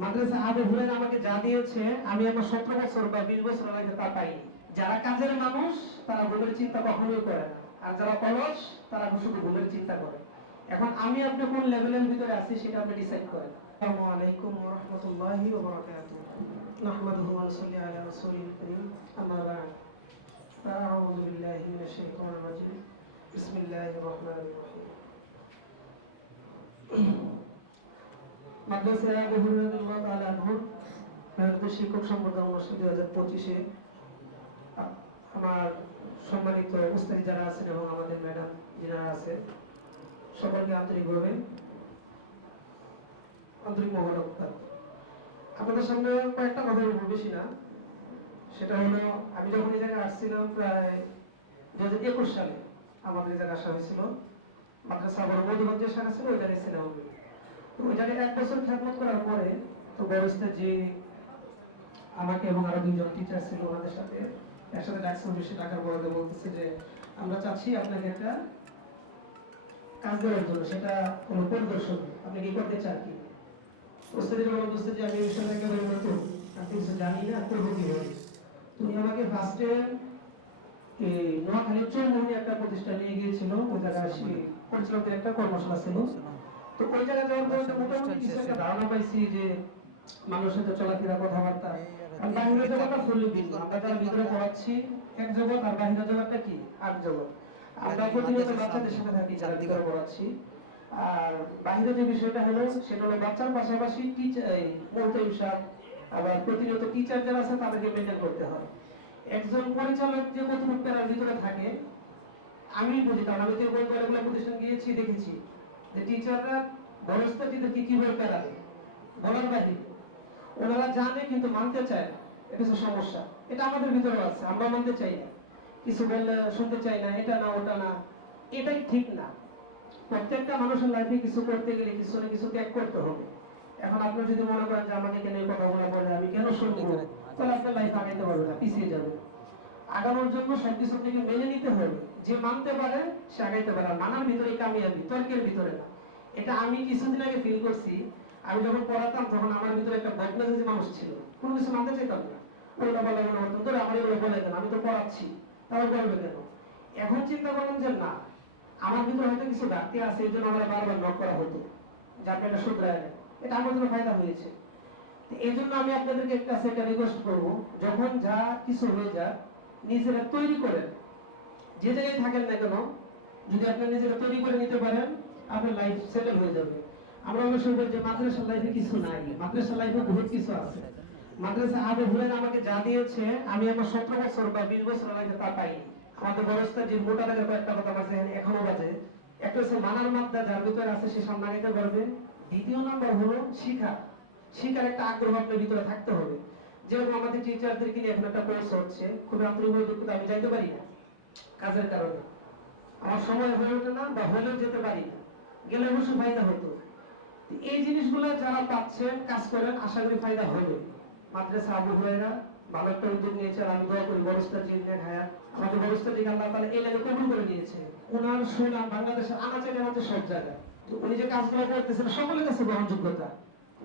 মাদ্রাসা আবু হুরের আমাকে যা দিয়েছে, আমি আমার সতেরো বছর বা বিশ বছর আগে তা পাই যারা কাজের মানুষ, তারা ভুলের চিন্তা কখনোই করে না। আর যারা অলস, তারা শুধু ভুলের চিন্তা করে। এখন আমি আপনি কোন লেভেলের ভিতরে আছি সেটা আপনি ডিসাইড করেন। আসসালামু আলাইকুম ওয়া রাহমাতুল্লাহি ওয়া বারাকাতুহু। নাহমাদুহু ওয়া নুসাল্লি আলা রাসূলিল আম্মা বা'দ। আউযু বিল্লাহি মিনাশ শাইতানির বিসমিল্লাহির শিক্ষক সম্প্রদায় অনুষ্ঠান দুই হাজার পঁচিশে আমার সম্মানিত যারা আছেন এবং আমাদের ম্যাডাম যারা আছে, সকলকে আন্তরিকভাবে আন্তরিক আপনাদের সামনে কয়েকটা কথা বলব, বেশি না। সেটা হলো, আমি যখন এই জায়গায় আসছিলাম প্রায় দু হাজার একুশ সালে, আমাদের এই জায়গায় আসা হয়েছিল। মাদ্রাসা বড় মধুগঞ্জের শাখা ছিল ওই জায়গায় ওই আমাকে এবং আরও টিচার ছিল ওনাদের সাথে একসাথে বেশি টাকার বলতেছে যে, আমরা চাচ্ছি আপনাকে একটা কাজ জন্য, সেটা কোনো পরিদর্শন আপনি কি করতে চান কি? যে, আমি এই বিষয়টা একেবারে নতুন কিছু জানি না, করব কীভাবে? তুমি আমাকে ফার্স্টে নোয়াখালীর একটা প্রতিষ্ঠান নিয়ে গিয়েছিল। ওই জায়গায় আসি পরিচালকের একটা কর্মশালা ছিল। তো ওই জায়গায় যাওয়ার পরে তো মোটামুটি কিছু একটা ধারণা পাইছি যে মানুষের সাথে চলাফেরা কথাবার্তা। বাহিরের জগৎটা ফুললি ভিন্ন আমরা যারা ভিতরে পড়াচ্ছি এক জগৎ আর বাহিরের জগৎটা কি? আর জগৎ। আমরা প্রতিনিয়ত বাচ্চাদের সাথে থাকি যারা ভিতরে পড়াচ্ছি। আর বাহিরে যে বিষয়টা হলো সেটা হলো বাচ্চার পাশাপাশি টিচার মূলত হিসাব আবার প্রতিনিয়ত টিচার যারা আছে তাদেরকে মেনটেন করতে হয়। একজন পরিচালক যে কতটুকু প্যারার ভিতরে থাকে আমি বুঝি কারণ আমি তো অনেকগুলো প্রতিষ্ঠান গিয়েছি দেখেছি। যে টিচাররা বলার ওনারা জানে কিন্তু মানতে চায় না। এটা সমস্যা। এটা আমাদের ভিতরে আছে। আমরা মানতে চাই না। কিছু বললে শুনতে চাই না এটা না ওটা না। এটাই ঠিক না। প্রত্যেকটা মানুষের লাইফে কিছু করতে গেলে কিছু না কিছু ত্যাগ করতে হবে। এখন আপনি যদি মনে করেন যে আমাকে কেন এই কথাগুলো বলে আমি কেন শুনব? তাহলে আপনার লাইফ আগাইতে পারবে না পিছিয়ে যাবে। আগানোর জন্য সব কিছু থেকে মেনে নিতে হবে। যে মানতে পারে, সে আগাইতে পারে। মানার ভিতরে কামিয়াবি, তর্কের ভিতরে না। এটা আমি কিছুদিন আগে ফিল করছি। আমি যখন পড়াতাম, তখন আমার ভিতরে একটা বদমেজাজি মানুষ ছিল। কোনো কিছু মানতে চাইতাম না। ধরে আমার এগুলো বলে দেন, আমি তো পড়াচ্ছি। তাহলে কেন? এখন চিন্তা যে না, আমার ভিতরে হয়তো কিছু ডাকতে আছে, এই জন্য আমরা বারবার করা হতো, যে আপনি শুধরায় এটা আমার জন্য ফায়দা হয়েছে। এই জন্য আমি আপনাদেরকে একটা একটা রিকোয়েস্ট করব। যখন যা কিছু হয়ে যায় নিজেরা তৈরি করেন। যে জায়গায় থাকেন না কেন, যদি আপনি নিজেরা তৈরি করে নিতে পারেন, আপনার লাইফ সেটেল হয়ে যাবে। আমরা সময় বলি যে মাদ্রাসা লাইফে কিছু নাই। মাদ্রাসা লাইফে বহুত কিছু আছে। মাদ্রাসা আবু হুরায়রা আমাকে যা দিয়েছে, আমি আমার সতেরো বছর বা বিশ বছর আগে তা পাইনি। আমাদের ব্যবস্থা যে মোটা টাকার কয়েকটা কথা বাজে, এখনও বাজে। একটা হচ্ছে মানার মাত্রা যার ভিতরে আছে, সে সামনে আগাইতে পারবে। দ্বিতীয় নম্বর হলো শিখা শিখার একটা আগ্রহ আপনার ভিতরে থাকতে হবে। যেরকম আমাদের টিচারদেরকে নিয়ে এখন একটা কোর্স হচ্ছে, খুব আন্তরিকভাবে দুঃখিত, আমি যাইতে পারি না কাজের কারণে। আমার সময় হয়ে ওঠে না বা হলেও যেতে পারি না। গেলে অবশ্যই ফায়দা হতো। এই জিনিসগুলো যারা পাচ্ছেন কাজ করেন, আশা করি ফায়দা হবে। মাদ্রাসা আবু হুরায়রা, ভালো একটা উদ্যোগ নিয়েছে আর আমি দোয়া করি বরস্তা জিন্দের হায়াত আমাদের বরস্তা দিকে আল্লাহ তাআলা এই লাগে কবুল করে নিয়েছে। ওনার সুনাম বাংলাদেশের আনাচে কানাচে সব জায়গায়। উনি যে কাজগুলো করতেছেন, সকলের কাছে গ্রহণযোগ্যতা।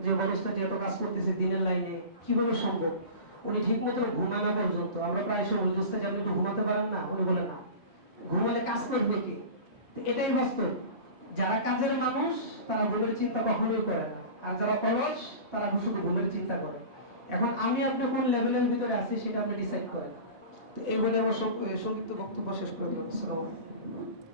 যে বরস্তা যে এত কাজ করতেছে দিনের লাইনে, কীভাবে সম্ভব? উনি ঠিক মতো ঘুমায় না পর্যন্ত, আমরা প্রায় সময় বুঝতে যে আপনি একটু ঘুমাতে পারেন না? উনি বলেন না। ঘুমালে কাজ করবে কি? এটাই বাস্তব। যারা কাজের মানুষ, তারা ঘুমের চিন্তা কখনোই করে না। আর যারা অলস, তারা শুধু ঘুমের চিন্তা করে। এখন আমি আপনি কোন লেভেলের ভিতরে আছি, সেটা আপনি ডিসাইড করেন। তো এই বলে আমার সংক্ষিপ্ত বক্তব্য শেষ করে দিলাম।